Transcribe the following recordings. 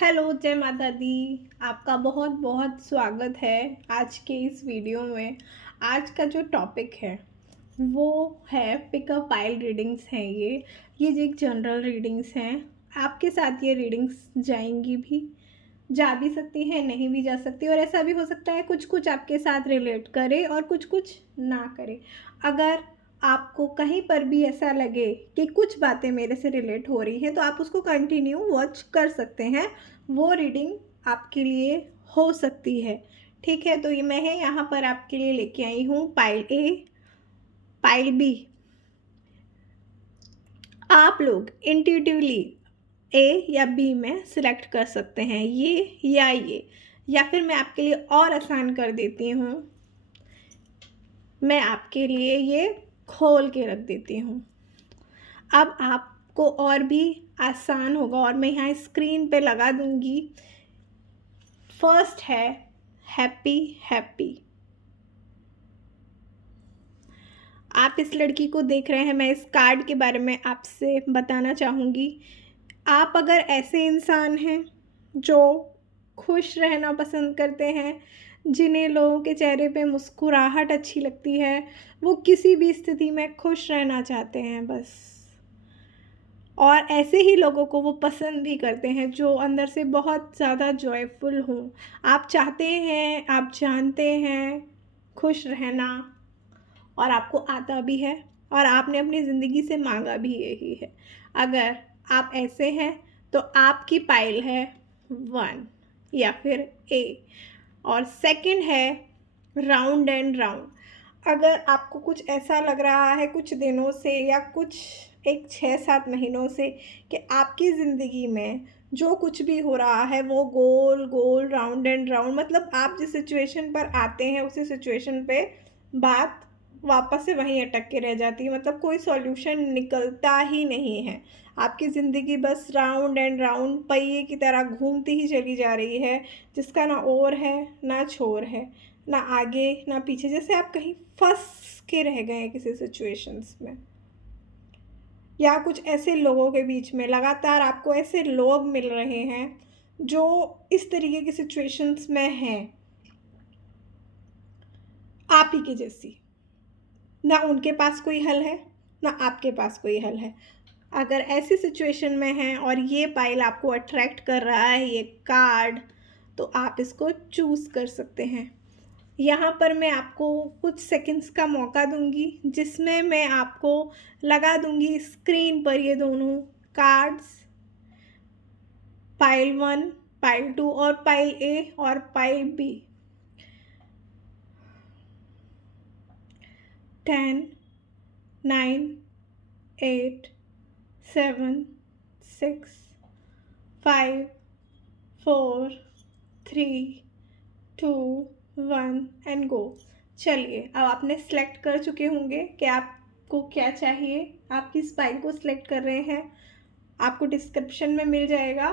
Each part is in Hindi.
हेलो, जय माता दी। आपका बहुत बहुत स्वागत है आज के इस वीडियो में। आज का जो टॉपिक है वो है पिकअप पाइल रीडिंग्स हैं। ये जो एक जनरल रीडिंग्स हैं, आपके साथ ये रीडिंग्स जाएंगी भी, जा भी सकती हैं, नहीं भी जा सकती, और ऐसा भी हो सकता है कुछ कुछ आपके साथ रिलेट करे और कुछ कुछ ना करे। अगर आपको कहीं पर भी ऐसा लगे कि कुछ बातें मेरे से रिलेट हो रही हैं तो आप उसको कंटिन्यू वॉच कर सकते हैं। वो रीडिंग आपके लिए हो सकती है। ठीक है, तो ये मैं है यहाँ पर आपके लिए लेके आई हूँ पाइल ए, पाइल बी। आप लोग इंट्यूटिवली ए या बी में सिलेक्ट कर सकते हैं, ये, या फिर मैं आपके लिए और आसान कर देती हूँ, मैं आपके लिए ये खोल के रख देती हूँ। अब आपको और भी आसान होगा और मैं यहाँ स्क्रीन पे लगा दूँगी। फर्स्ट है हैप्पी हैप्पी। आप इस लड़की को देख रहे हैं, मैं इस कार्ड के बारे में आपसे बताना चाहूँगी। आप अगर ऐसे इंसान हैं जो खुश रहना पसंद करते हैं, जिन्हें लोगों के चेहरे पे मुस्कुराहट अच्छी लगती है, वो किसी भी स्थिति में खुश रहना चाहते हैं बस, और ऐसे ही लोगों को वो पसंद भी करते हैं जो अंदर से बहुत ज़्यादा जॉयफुल हों। आप चाहते हैं, आप जानते हैं खुश रहना, और आपको आता भी है, और आपने अपनी ज़िंदगी से मांगा भी यही है। अगर आप ऐसे हैं तो आपकी पाइल है 1 या फिर ए, और सेकंड है राउंड एंड राउंड। अगर आपको कुछ ऐसा लग रहा है कुछ दिनों से या कुछ एक 6-7 महीनों से कि आपकी ज़िंदगी में जो कुछ भी हो रहा है वो गोल गोल राउंड एंड राउंड, मतलब आप जिस सिचुएशन पर आते हैं उसी सिचुएशन पे बात वापस से वहीं अटक के रह जाती है, मतलब कोई सॉल्यूशन निकलता ही नहीं है। आपकी ज़िंदगी बस राउंड एंड राउंड पहिए की तरह घूमती ही चली जा रही है, जिसका ना ओर है ना छोर है, ना आगे ना पीछे, जैसे आप कहीं फंस के रह गए हैं किसी सिचुएशंस में, या कुछ ऐसे लोगों के बीच में लगातार आपको ऐसे लोग मिल रहे हैं जो इस तरीके की सिचुएशंस में हैं, आप ही की जैसी। ना उनके पास कोई हल है, ना आपके पास कोई हल है। अगर ऐसी सिचुएशन में हैं और ये पाइल आपको अट्रैक्ट कर रहा है, ये कार्ड, तो आप इसको चूज़ कर सकते हैं। यहाँ पर मैं आपको कुछ सेकंड्स का मौका दूंगी, जिसमें मैं आपको लगा दूंगी स्क्रीन पर ये दोनों कार्ड्स, पाइल 1, पाइल 2 और पाइल ए और पाइल बी। 10, 9, 8, 7, 6, 5, 4, 3, 2, 1 and go. चलिए, अब आपने सेलेक्ट कर चुके होंगे कि आपको क्या चाहिए। आप किस पाइल को सिलेक्ट कर रहे हैं, आपको डिस्क्रिप्शन में मिल जाएगा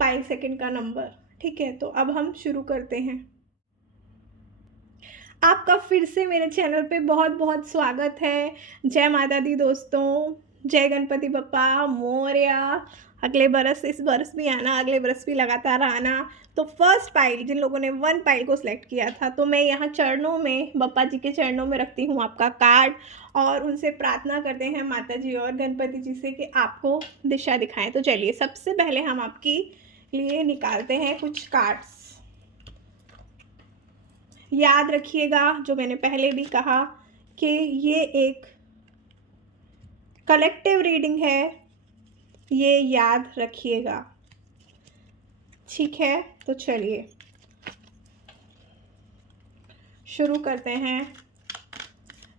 पाइल सेकंड का नंबर। ठीक है, तो अब हम शुरू करते हैं। आपका फिर से मेरे चैनल पे बहुत बहुत स्वागत है। जय माता दी दोस्तों, जय गणपति बप्पा मोरया। अगले बरस, इस बरस भी आना, अगले बरस भी लगातार आना। तो फर्स्ट पाइल, जिन लोगों ने 1 पाइल को सिलेक्ट किया था, तो मैं यहाँ चरणों में, बप्पा जी के चरणों में रखती हूँ आपका कार्ड, और उनसे प्रार्थना करते हैं माता जी और गणपति जी से कि आपको दिशा दिखाएं। तो चलिए, सबसे पहले हम आपकी लिए निकालते हैं कुछ कार्ड्स। याद रखिएगा जो मैंने पहले भी कहा कि ये एक कलेक्टिव रीडिंग है, ये याद रखिएगा। ठीक है, तो चलिए शुरू करते हैं।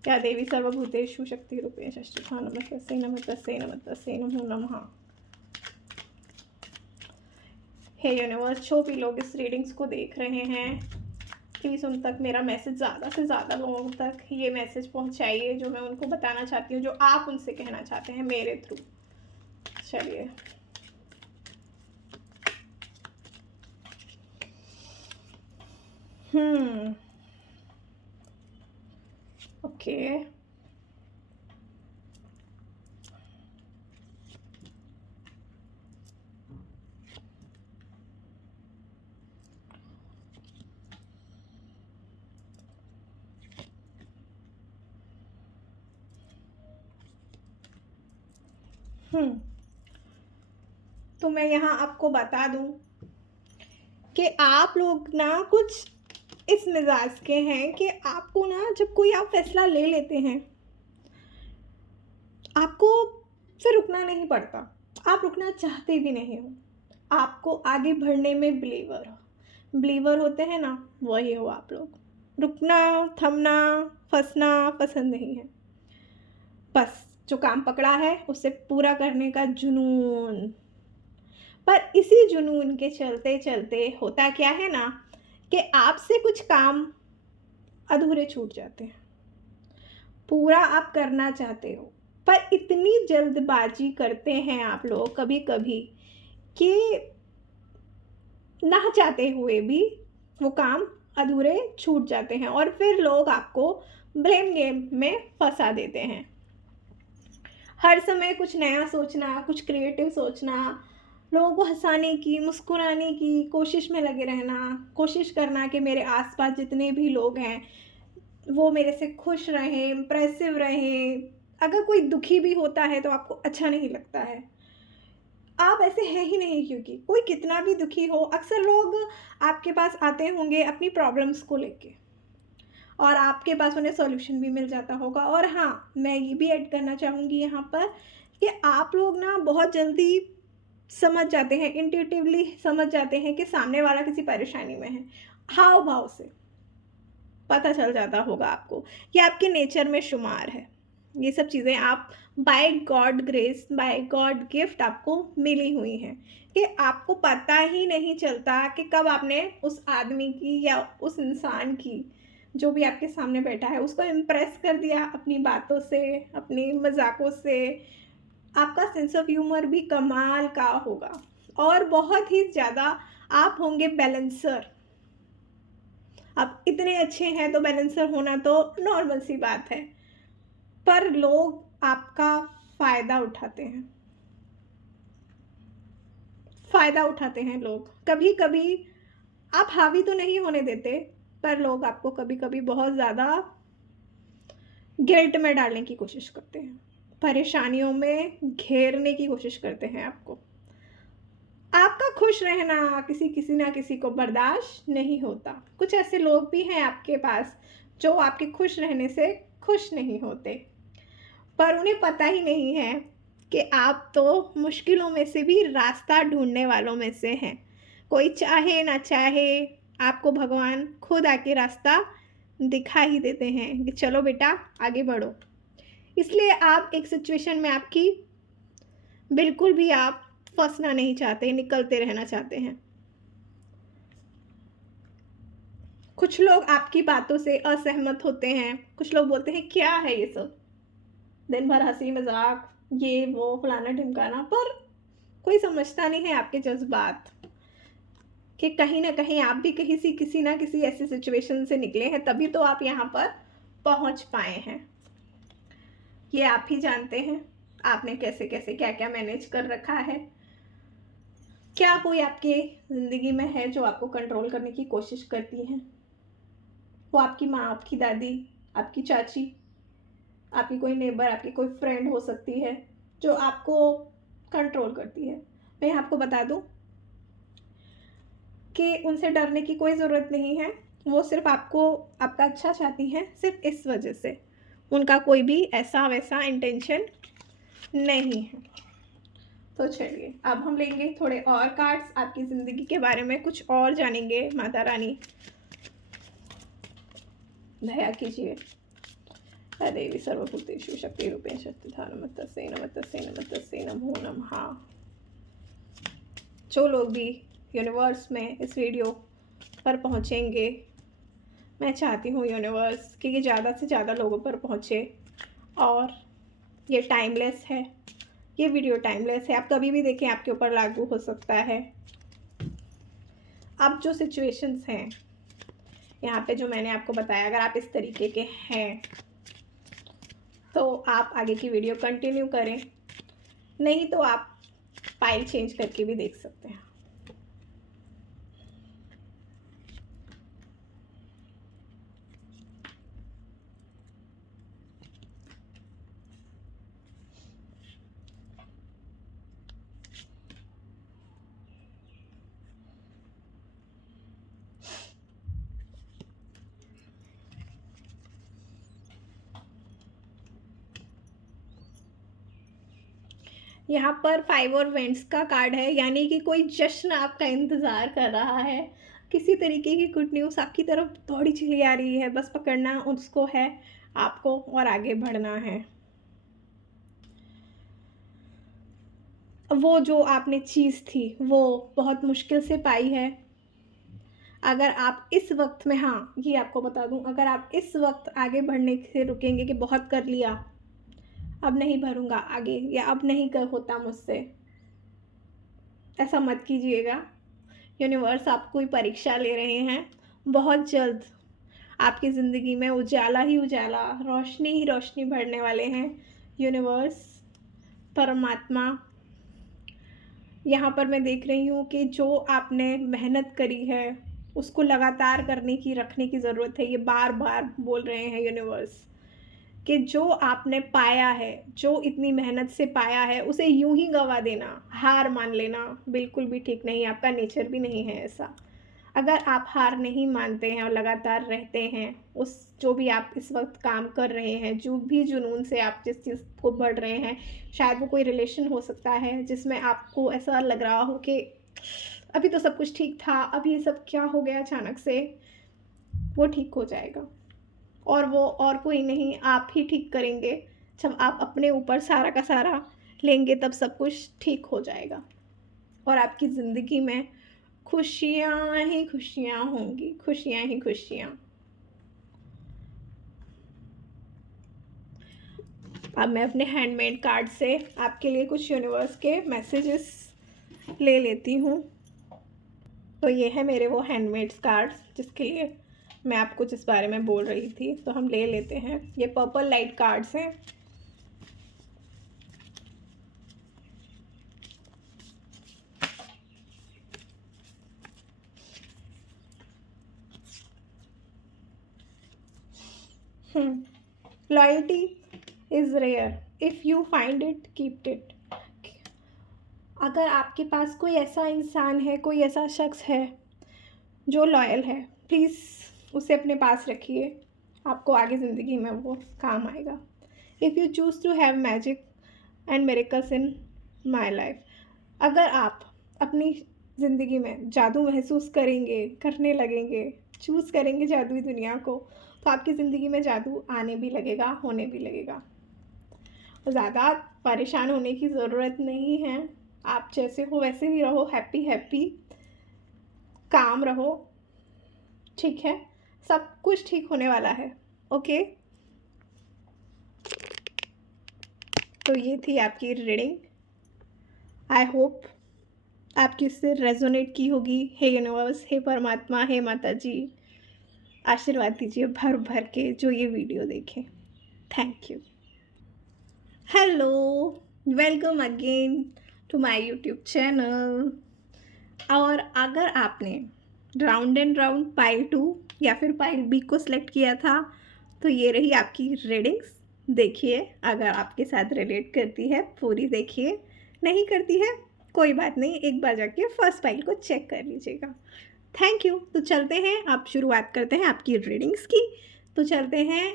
या देवी सर्वभूतेषु शक्ति रूपेण षष्ठी नमस्तस्यै नमस्तस्यै नमस्तस्यै नमो नमः। हे यूनिवर्स, जो भी लोग इस रीडिंग्स को देख रहे हैं, प्लीज़ उन तक मेरा मैसेज ज़्यादा से ज़्यादा लोगों तक ये मैसेज पहुंचाइए जो मैं उनको बताना चाहती हूँ, जो आप उनसे कहना चाहते हैं मेरे थ्रू। चलिए, ओके, तो मैं यहाँ आपको बता दूँ कि आप लोग ना कुछ इस मिजाज के हैं कि आपको ना जब कोई आप फैसला ले लेते हैं, आपको फिर रुकना नहीं पड़ता, आप रुकना चाहते भी नहीं हो, आपको आगे बढ़ने में बिलीवर होते हैं ना, वही हो आप लोग। रुकना, थमना, फंसना पसंद नहीं है। बस जो काम पकड़ा है उसे पूरा करने का जुनून। पर इसी जुनून के चलते चलते होता क्या है ना कि आपसे कुछ काम अधूरे छूट जाते हैं। पूरा आप करना चाहते हो पर इतनी जल्दबाजी करते हैं आप लोग कभी कभी कि ना चाहते हुए भी वो काम अधूरे छूट जाते हैं और फिर लोग आपको ब्लेम गेम में फंसा देते हैं। हर समय कुछ नया सोचना, कुछ क्रिएटिव सोचना, लोगों को हंसाने की, मुस्कुराने की कोशिश में लगे रहना, कोशिश करना कि मेरे आसपास जितने भी लोग हैं वो मेरे से खुश रहें, इम्प्रेसिव रहें। अगर कोई दुखी भी होता है तो आपको अच्छा नहीं लगता है, आप ऐसे हैं ही नहीं, क्योंकि कोई कितना भी दुखी हो, अक्सर लोग आपके पास आते होंगे अपनी प्रॉब्लम्स को लेके और आपके पास उन्हें सॉल्यूशन भी मिल जाता होगा। और हाँ, मैं ये भी ऐड करना चाहूँगी यहाँ पर कि आप लोग ना बहुत जल्दी समझ जाते हैं, इंट्यूटिवली समझ जाते हैं कि सामने वाला किसी परेशानी में है। हाव भाव से पता चल जाता होगा आपको, ये आपके नेचर में शुमार है। ये सब चीज़ें आप by God grace, by God gift आपको मिली हुई हैं कि आपको पता ही नहीं चलता कि कब आपने उस आदमी की या उस इंसान की, जो भी आपके सामने बैठा है, उसको इम्प्रेस कर दिया अपनी बातों से, अपनी मजाकों से। आपका सेंस ऑफ ह्यूमर भी कमाल का होगा और बहुत ही ज़्यादा आप होंगे बैलेंसर। आप इतने अच्छे हैं तो बैलेंसर होना तो नॉर्मल सी बात है, पर लोग आपका फ़ायदा उठाते हैं, फ़ायदा उठाते हैं लोग। कभी कभी आप हावी तो नहीं होने देते, पर लोग आपको कभी कभी बहुत ज़्यादा गिल्ट में डालने की कोशिश करते हैं, परेशानियों में घेरने की कोशिश करते हैं आपको। आपका खुश रहना किसी ना किसी को बर्दाश्त नहीं होता। कुछ ऐसे लोग भी हैं आपके पास जो आपके खुश रहने से खुश नहीं होते, पर उन्हें पता ही नहीं है कि आप तो मुश्किलों में से भी रास्ता ढूंढने वालों में से हैं। कोई चाहे ना चाहे आपको भगवान खुद आके रास्ता दिखा ही देते हैं कि चलो बेटा आगे बढ़ो। इसलिए आप एक सिचुएशन में आपकी बिल्कुल भी आप फंसना नहीं चाहते, निकलते रहना चाहते हैं। कुछ लोग आपकी बातों से असहमत होते हैं, कुछ लोग बोलते हैं क्या है ये सब, दिन भर हंसी मजाक, ये वो फलाना ढिमकाना, पर कोई समझता नहीं है आपके जज्बात कि कहीं ना कहीं आप भी कहीं से किसी ना किसी ऐसी सिचुएशन से निकले हैं, तभी तो आप यहाँ पर पहुँच पाए हैं। ये आप ही जानते हैं आपने कैसे कैसे क्या क्या मैनेज कर रखा है। क्या कोई आपके ज़िंदगी में है जो आपको कंट्रोल करने की कोशिश करती है? वो आपकी माँ, आपकी दादी, आपकी चाची, आपकी कोई नेबर, आपकी कोई फ्रेंड हो सकती है जो आपको कंट्रोल करती है। मैं आपको बता दूं कि उनसे डरने की कोई ज़रूरत नहीं है। वो सिर्फ आपको, आपका अच्छा चाहती हैं, सिर्फ इस वजह से। उनका कोई भी ऐसा वैसा इंटेंशन नहीं है। तो चलिए अब हम लेंगे थोड़े और कार्ड्स, आपकी ज़िंदगी के बारे में कुछ और जानेंगे। माता रानी दया कीजिए। देवी सर्वभूतेषु शक्तिरूपेण शक्तिधा नमस्तस्यै नमस्तस्यै नमस्तस्यै नमो नमः। जो लोग भी यूनिवर्स में इस वीडियो पर पहुंचेंगे, मैं चाहती हूँ यूनिवर्स कि ये ज़्यादा से ज़्यादा लोगों पर पहुँचे और ये टाइमलेस है, ये वीडियो टाइमलेस है। आप कभी भी देखें, आपके ऊपर लागू हो सकता है। अब जो सिचुएशंस हैं यहाँ पे जो मैंने आपको बताया, अगर आप इस तरीके के हैं तो आप आगे की वीडियो कंटिन्यू करें, नहीं तो आप फाइल चेंज करके भी देख सकते हैं। यहाँ पर 5 और वेंट्स का कार्ड है, यानी कि कोई जश्न आपका इंतज़ार कर रहा है। किसी तरीके की गुड न्यूज़ आपकी तरफ दौड़ी चली आ रही है, बस पकड़ना उसको है आपको और आगे बढ़ना है। वो जो आपने चीज़ थी वो बहुत मुश्किल से पाई है। अगर आप इस वक़्त में, हाँ, ये आपको बता दूँ, अगर आप इस वक़्त आगे बढ़ने से रुकेंगे कि बहुत कर लिया, अब नहीं बढ़ूँगा आगे, या अब नहीं कर होता मुझसे, ऐसा मत कीजिएगा। यूनिवर्स आपको कोई परीक्षा ले रहे हैं। बहुत जल्द आपकी ज़िंदगी में उजाला ही उजाला, रोशनी ही रोशनी भरने वाले हैं। यूनिवर्स, परमात्मा, यहाँ पर मैं देख रही हूँ कि जो आपने मेहनत करी है उसको लगातार करने की, रखने की ज़रूरत है। ये बार बार बोल रहे हैं यूनिवर्स कि जो आपने पाया है, जो इतनी मेहनत से पाया है, उसे यूं ही गवा देना, हार मान लेना बिल्कुल भी ठीक नहीं। आपका नेचर भी नहीं है ऐसा। अगर आप हार नहीं मानते हैं और लगातार रहते हैं, उस जो भी आप इस वक्त काम कर रहे हैं, जो भी जुनून से आप जिस चीज़ को बढ़ रहे हैं, शायद वो कोई रिलेशन हो सकता है जिसमें आपको ऐसा लग रहा हो कि अभी तो सब कुछ ठीक था, अब ये सब क्या हो गया अचानक से, वो ठीक हो जाएगा। और वो और कोई नहीं, आप ही ठीक करेंगे। जब आप अपने ऊपर सारा का सारा लेंगे तब सब कुछ ठीक हो जाएगा और आपकी ज़िंदगी में खुशियाँ ही खुशियाँ होंगी, खुशियाँ ही खुशियाँ। अब मैं अपने हैंडमेड कार्ड से आपके लिए कुछ यूनिवर्स के मैसेजेस ले लेती हूँ। तो ये है मेरे वो हैंडमेड कार्ड्स जिसके लिए मैं आपको जिस बारे में बोल रही थी। तो हम ले लेते हैं, ये पर्पल लाइट कार्ड्स हैं। Loyalty is rare, if you find it keep it. अगर आपके पास कोई ऐसा इंसान है, कोई ऐसा शख्स है जो लॉयल है, प्लीज़ उसे अपने पास रखिए, आपको आगे ज़िंदगी में वो काम आएगा। If you choose to have magic and miracles in my life, अगर आप अपनी ज़िंदगी में जादू महसूस करेंगे, करने लगेंगे, चूज़ करेंगे जादुई दुनिया को, तो आपकी ज़िंदगी में जादू आने भी लगेगा, होने भी लगेगा। ज़्यादा परेशान होने की ज़रूरत नहीं है। आप जैसे हो वैसे ही रहो, हैप्पी हैप्पी, काम रहो, ठीक है? सब कुछ ठीक होने वाला है, ओके? तो ये थी आपकी रीडिंग। आई होप आपकी इससे रेजोनेट की होगी। हे यूनिवर्स, हे परमात्मा, हे माता जी, आशीर्वाद दीजिए भर भर के जो ये वीडियो देखें। Thank you. Hello, welcome again to my YouTube channel. और अगर आपने राउंड एंड राउंड पाइल 2 या फिर पाइल बी को सिलेक्ट किया था, तो ये रही आपकी रीडिंग्स। देखिए, अगर आपके साथ रिलेट करती है पूरी देखिए, नहीं करती है कोई बात नहीं, एक बार जाके फर्स्ट पाइल को चेक कर लीजिएगा। Thank you. तो चलते हैं, आप शुरुआत करते हैं आपकी रीडिंग्स की। तो चलते हैं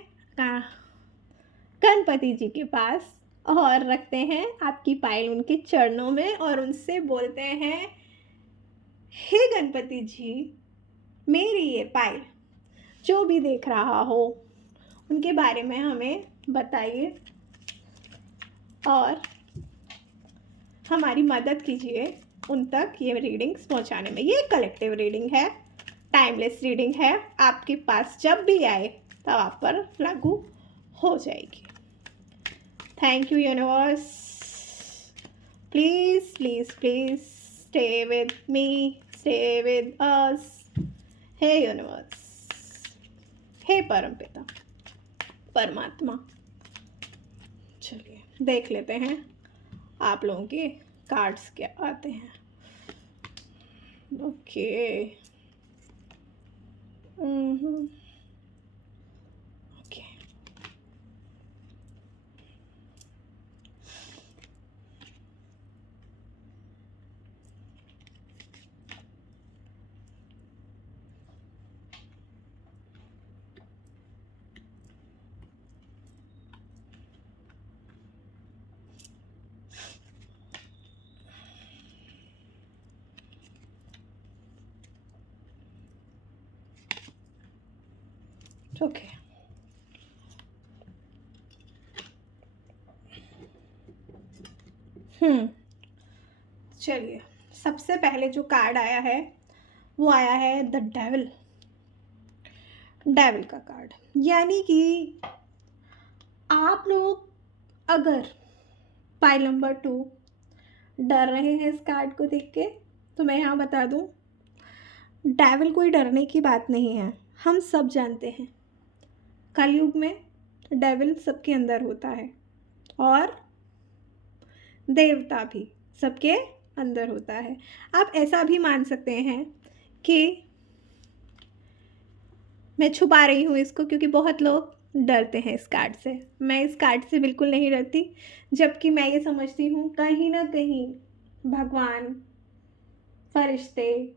गणपति जी के पास और रखते हैं आपकी पाइल उनके चरणों में और उनसे बोलते हैं, हे गणपति जी, मेरी ये पाइल जो भी देख रहा हो उनके बारे में हमें बताइए और हमारी मदद कीजिए उन तक ये रीडिंग्स पहुंचाने में। ये कलेक्टिव रीडिंग है, टाइमलेस रीडिंग है, आपके पास जब भी आए तब आप पर लागू हो जाएगी। Thank you universe, please please please stay with me, stay with us. हे यूनिवर्स, हे परमपिता परमात्मा, चलिए देख लेते हैं आप लोगों के कार्ड्स क्या आते हैं। ओके, ओके, ओके, चलिए, सबसे पहले जो कार्ड आया है वो आया है द डेविल। डेविल का कार्ड, यानी कि आप लोग अगर पाइल नंबर 2 डर रहे हैं इस कार्ड को देख के, तो मैं यहाँ बता दूँ, डेविल कोई डरने की बात नहीं है। हम सब जानते हैं कलयुग में डेविल सबके अंदर होता है और देवता भी सबके अंदर होता है। आप ऐसा भी मान सकते हैं कि मैं छुपा रही हूँ इसको क्योंकि बहुत लोग डरते हैं इस कार्ड से। मैं इस कार्ड से बिल्कुल नहीं डरती, जबकि मैं ये समझती हूँ कहीं ना कहीं भगवान, फरिश्ते,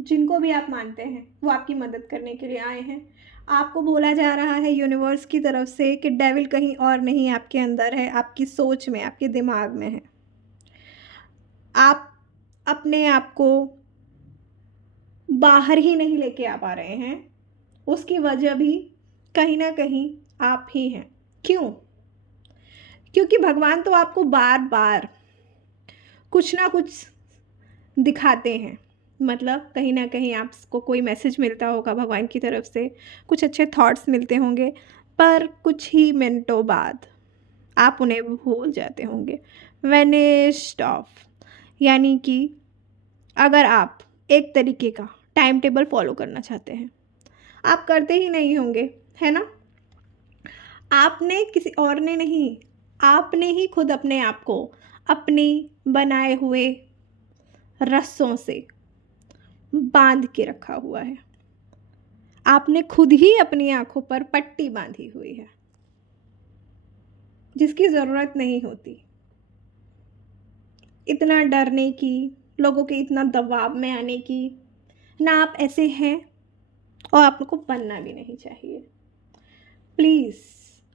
जिनको भी आप मानते हैं, वो आपकी मदद करने के लिए आए हैं। आपको बोला जा रहा है यूनिवर्स की तरफ से कि डेविल कहीं और नहीं, आपके अंदर है, आपकी सोच में, आपके दिमाग में है। आप अपने आप को बाहर ही नहीं लेके आ पा रहे हैं, उसकी वजह भी कहीं ना कहीं आप ही हैं। क्यों? क्योंकि भगवान तो आपको बार बार कुछ ना कुछ दिखाते हैं। मतलब कहीं ना कहीं आपको कोई मैसेज मिलता होगा भगवान की तरफ से, कुछ अच्छे थॉट्स मिलते होंगे, पर कुछ ही मिनटों बाद आप उन्हें भूल जाते होंगे, वेनिश्ड ऑफ। यानी कि अगर आप एक तरीके का टाइम टेबल फॉलो करना चाहते हैं, आप करते ही नहीं होंगे, है ना? आपने, किसी और ने नहीं, आपने ही खुद अपने आप को अपनी बनाए हुए रस्सों से बांध के रखा हुआ है। आपने खुद ही अपनी आंखों पर पट्टी बांधी हुई है, जिसकी ज़रूरत नहीं होती। इतना डरने की, लोगों के इतना दबाव में आने की, ना आप ऐसे हैं और आपको बनना भी नहीं चाहिए। प्लीज़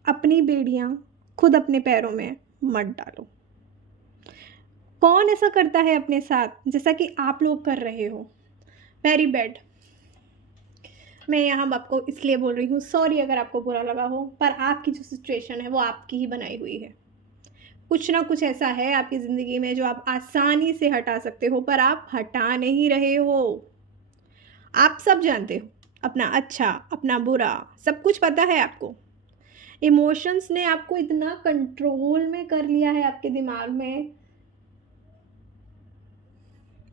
अपनी बेड़ियाँ खुद अपने पैरों में मत डालो। कौन ऐसा करता है अपने साथ जैसा कि आप लोग कर रहे हो? Very bad. मैं यहाँ आपको इसलिए बोल रही हूँ, सॉरी अगर आपको बुरा लगा हो, पर आपकी जो सिचुएशन है वो आपकी ही बनाई हुई है। कुछ ना कुछ ऐसा है आपकी ज़िंदगी में जो आप आसानी से हटा सकते हो, पर आप हटा नहीं रहे हो। आप सब जानते हो, अपना अच्छा, अपना बुरा, सब कुछ पता है आपको। इमोशंस ने आपको इतना कंट्रोल में कर लिया है, आपके दिमाग में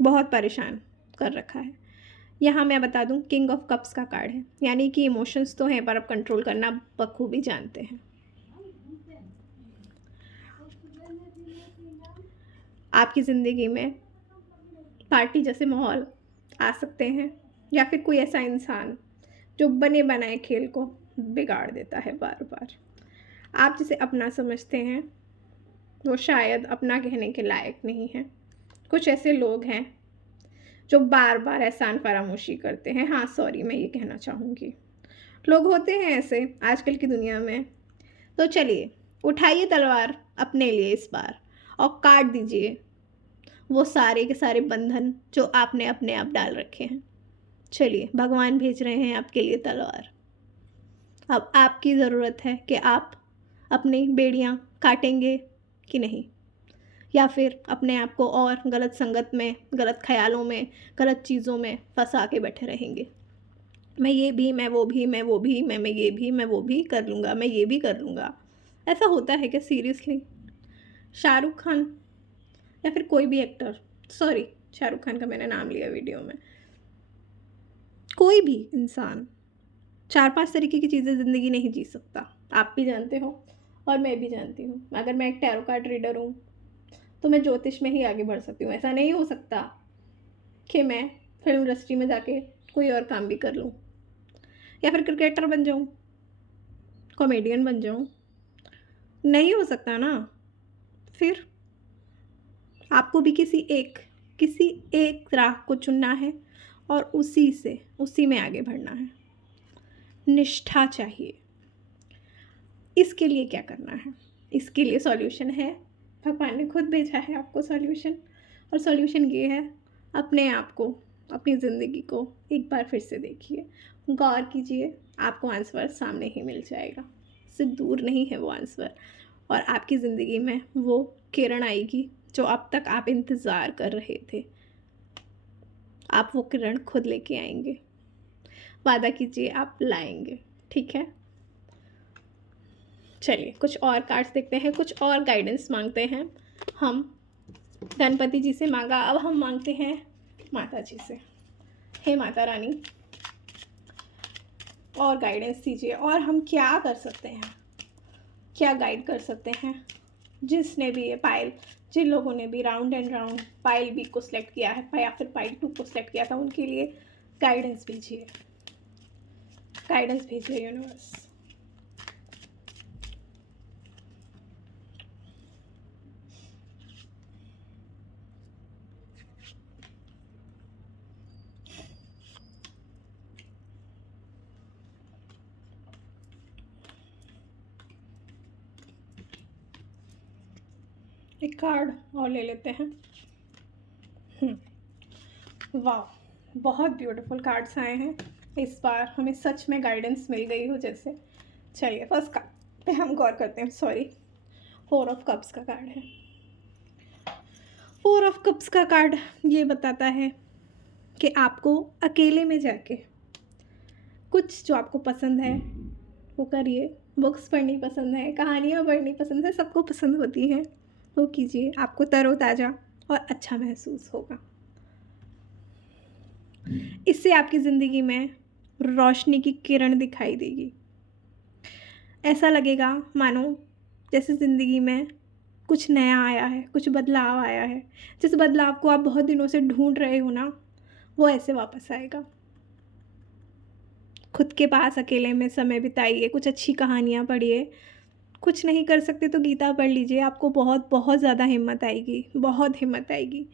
बहुत परेशान कर रखा है। यहाँ मैं बता दूँ, किंग ऑफ कप्स का कार्ड है, यानी कि इमोशंस तो हैं पर आप कंट्रोल करना बखूबी जानते हैं। आपकी ज़िंदगी में पार्टी जैसे माहौल आ सकते हैं, या फिर कोई ऐसा इंसान जो बने बनाए खेल को बिगाड़ देता है बार बार। आप जिसे अपना समझते हैं वो शायद अपना कहने के लायक नहीं है। कुछ ऐसे लोग हैं जो बार बार एहसान फरामोशी करते हैं। हाँ सॉरी, मैं ये कहना चाहूँगी, लोग होते हैं ऐसे आजकल की दुनिया में। तो चलिए, उठाइए तलवार अपने लिए इस बार और काट दीजिए वो सारे के सारे बंधन जो आपने अपने आप डाल रखे हैं। चलिए, भगवान भेज रहे हैं आपके लिए तलवार। अब आपकी ज़रूरत है कि आप अपनी बेड़ियाँ काटेंगे कि नहीं, या फिर अपने आप को और गलत संगत में, गलत ख्यालों में, गलत चीज़ों में फंसा के बैठे रहेंगे। मैं ये भी, मैं वो भी, मैं वो भी, मैं ये भी, मैं वो भी कर लूँगा, मैं ये भी कर लूँगा। ऐसा होता है क्या सीरियसली? शाहरुख खान या फिर कोई भी एक्टर, सॉरी शाहरुख खान का मैंने नाम लिया वीडियो में, कोई भी इंसान 4-5 तरीके की चीज़ें ज़िंदगी नहीं जी सकता। आप भी जानते हो और मैं भी जानती हूँ। अगर मैं एक टैरो कार्ड रीडर हूँ तो मैं ज्योतिष में ही आगे बढ़ सकती हूँ। ऐसा नहीं हो सकता कि मैं फिल्म इंडस्ट्री में जाके कोई और काम भी कर लूँ, या फिर क्रिकेटर बन जाऊँ, कॉमेडियन बन जाऊँ। नहीं हो सकता ना। फिर आपको भी किसी एक राह को चुनना है और उसी में आगे बढ़ना है। निष्ठा चाहिए। इसके लिए क्या करना है? इसके लिए सॉल्यूशन है, भगवान ने खुद भेजा है आपको सॉल्यूशन। और सॉल्यूशन ये है, अपने आप को अपनी ज़िंदगी को एक बार फिर से देखिए, गौर कीजिए, आपको आंसर सामने ही मिल जाएगा, इससे दूर नहीं है वो आंसर। और आपकी ज़िंदगी में वो किरण आएगी जो अब तक आप इंतज़ार कर रहे थे, आप वो किरण खुद लेके आएंगे। वादा कीजिए आप लाएंगे, ठीक है। चलिए कुछ और कार्ड्स देखते हैं, कुछ और गाइडेंस मांगते हैं हम। गणपति जी से मांगा, अब हम मांगते हैं माता जी से। हे माता रानी, और गाइडेंस दीजिए, और हम क्या कर सकते हैं, क्या गाइड कर सकते हैं। जिसने भी ये पायल, जिन लोगों ने भी round and round Payal B को सिलेक्ट किया है या फिर पायल 2 को सिलेक्ट किया था, उनके लिए गाइडेंस भेजिए, गाइडेंस भेजिए यूनिवर्स। एक कार्ड और ले लेते हैं। वाह, बहुत ब्यूटीफुल कार्ड्स आए हैं इस बार, हमें सच में गाइडेंस मिल गई हो जैसे। चलिए फर्स्ट कार्ड पे हम गौर करते हैं। सॉरी, 4 ऑफ कप्स का कार्ड है। 4 ऑफ कप्स का कार्ड ये बताता है कि आपको अकेले में जाके कुछ जो आपको पसंद है वो करिए। बुक्स पढ़नी पसंद है, कहानियाँ पढ़नी पसंद है, सबको पसंद होती हैं, वो कीजिए, आपको तरोताज़ा और अच्छा महसूस होगा। इससे आपकी ज़िंदगी में रोशनी की किरण दिखाई देगी। ऐसा लगेगा मानो जैसे ज़िंदगी में कुछ नया आया है, कुछ बदलाव आया है। जिस बदलाव को आप बहुत दिनों से ढूंढ रहे हो ना, वो ऐसे वापस आएगा। खुद के पास अकेले में समय बिताइए, कुछ अच्छी कहानियाँ पढ़िए। कुछ नहीं कर सकते तो गीता पढ़ लीजिए, आपको बहुत बहुत ज़्यादा हिम्मत आएगी, बहुत हिम्मत आएगी।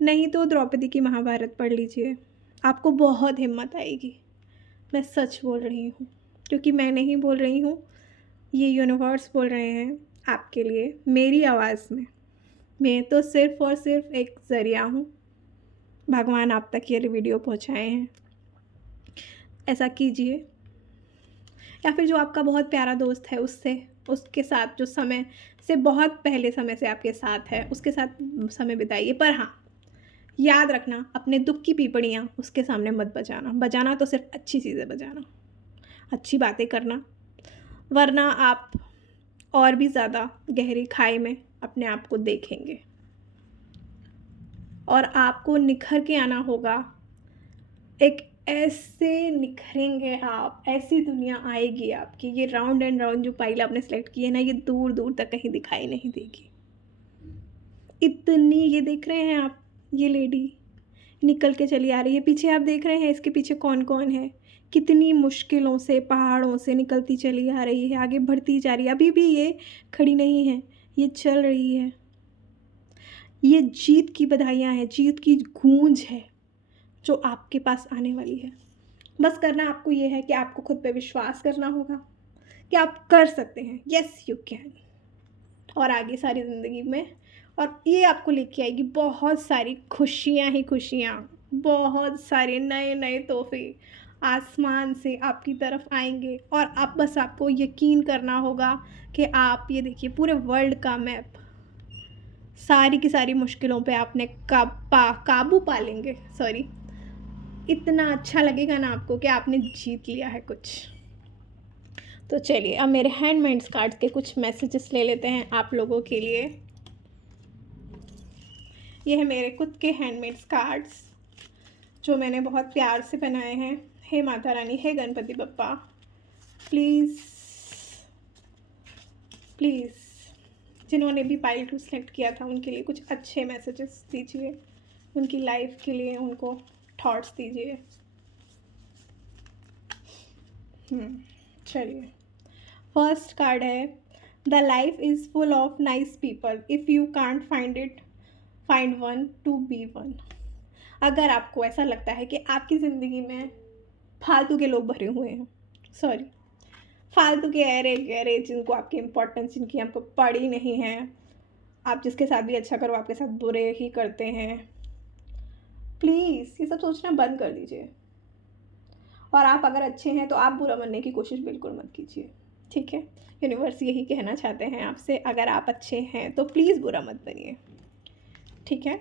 नहीं तो द्रौपदी की महाभारत पढ़ लीजिए, आपको बहुत हिम्मत आएगी। मैं सच बोल रही हूँ, क्योंकि मैं नहीं बोल रही हूँ, ये यूनिवर्स बोल रहे हैं आपके लिए मेरी आवाज़ में। मैं तो सिर्फ़ और सिर्फ एक ज़रिया हूँ, भगवान आप तक ये वीडियो पहुँचाए हैं। ऐसा कीजिए, या फिर जो आपका बहुत प्यारा दोस्त है उसके साथ जो समय से बहुत पहले समय से आपके साथ है, उसके साथ समय बिताइए। पर हाँ, याद रखना, अपने दुख की पीपड़ियाँ उसके सामने मत बजाना तो सिर्फ अच्छी चीज़ें बजाना, अच्छी बातें करना, वरना आप और भी ज़्यादा गहरी खाई में अपने आप को देखेंगे और आपको निखर के आना होगा। एक ऐसे निखरेंगे आप, ऐसी दुनिया आएगी आपकी। ये राउंड एंड राउंड जो पाइल आपने सेलेक्ट की है ना, ये दूर दूर तक कहीं दिखाई नहीं देगी। इतनी, ये देख रहे हैं आप, ये लेडी निकल के चली आ रही है। पीछे आप देख रहे हैं इसके पीछे कौन कौन है, कितनी मुश्किलों से, पहाड़ों से निकलती चली आ रही है, आगे बढ़ती जा रही है। अभी भी ये खड़ी नहीं है, ये चल रही है। ये जीत की बधाइयाँ हैं, जीत की गूंज है जो आपके पास आने वाली है। बस करना आपको ये है कि आपको खुद पे विश्वास करना होगा कि आप कर सकते हैं। Yes you can. और आगे सारी ज़िंदगी में, और ये आपको लेके आएगी बहुत सारी खुशियाँ ही खुशियाँ, बहुत सारे नए नए तोहफे आसमान से आपकी तरफ आएंगे। और आप बस, आपको यकीन करना होगा कि आप, ये देखिए पूरे वर्ल्ड का मैप, सारी की सारी मुश्किलों पे आपने काबू पा लेंगे। सॉरी, इतना अच्छा लगेगा ना आपको कि आपने जीत लिया है कुछ। तो चलिए अब मेरे हैंडमेड्स कार्ड्स के कुछ मैसेजेस ले लेते हैं आप लोगों के लिए। ये है मेरे खुद के हैंडमेड्स कार्ड्स जो मैंने बहुत प्यार से बनाए हैं। हे माता रानी, हे गणपति बप्पा, प्लीज़ प्लीज़ जिन्होंने भी पाइल 2 सेलेक्ट किया था उनके लिए कुछ अच्छे मैसेजेस दीजिए, उनकी लाइफ के लिए उनको थॉट्स दीजिए। चलिए, फर्स्ट कार्ड है, the life is full of nice people, if you can't find it, find one to be one. अगर आपको ऐसा लगता है कि आपकी ज़िंदगी में फालतू के लोग भरे हुए हैं, सॉरी, फालतू के अरे गहरे, जिनको आपकी इम्पोर्टेंस, जिनकी आपको पड़ी नहीं है, आप जिसके साथ भी अच्छा करो आपके साथ बुरे ही करते हैं, प्लीज़ ये सब सोचना बंद कर दीजिए। और आप अगर अच्छे हैं तो आप बुरा बनने की कोशिश बिल्कुल मत कीजिए, ठीक है? यूनिवर्स यही कहना चाहते हैं आपसे, अगर आप अच्छे हैं तो प्लीज़ बुरा मत बनिए, ठीक है?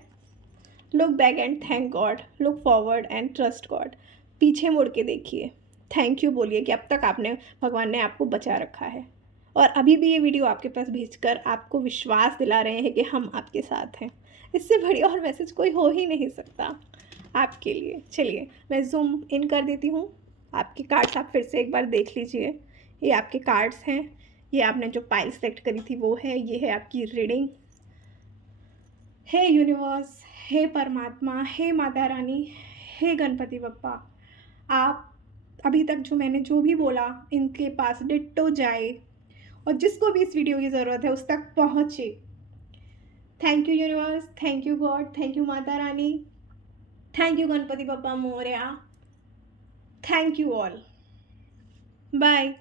Look back and thank God, look forward and trust God. पीछे मुड़ के देखिए, थैंक यू बोलिए कि अब तक भगवान ने आपको बचा रखा है और अभी भी ये वीडियो आपके पास भेजकर आपको विश्वास दिला रहे हैं कि हम आपके साथ हैं। इससे बड़ी और मैसेज कोई हो ही नहीं सकता आपके लिए। चलिए मैं ज़ूम इन कर देती हूँ। आपके कार्ड्स आप फिर से एक बार देख लीजिए। ये आपके कार्ड्स हैं, ये आपने जो पाइल सेलेक्ट करी थी वो है, ये है आपकी रीडिंग। हे यूनिवर्स, हे परमात्मा, हे माता रानी, हे गणपति बप्पा, आप अभी तक मैंने जो भी बोला इनके पास डिट्टो जाए और जिसको भी इस वीडियो की ज़रूरत है उस तक पहुँचे। Thank you universe, thank you God, thank you Mata Rani, thank you Ganpati Bappa Morya, thank you all. Bye.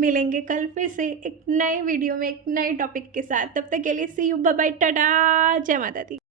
मिलेंगे कल फिर से एक नए वीडियो में एक नए टॉपिक के साथ। तब तक के लिए सी यू, बाय बाय, टाटा, जय माता दी।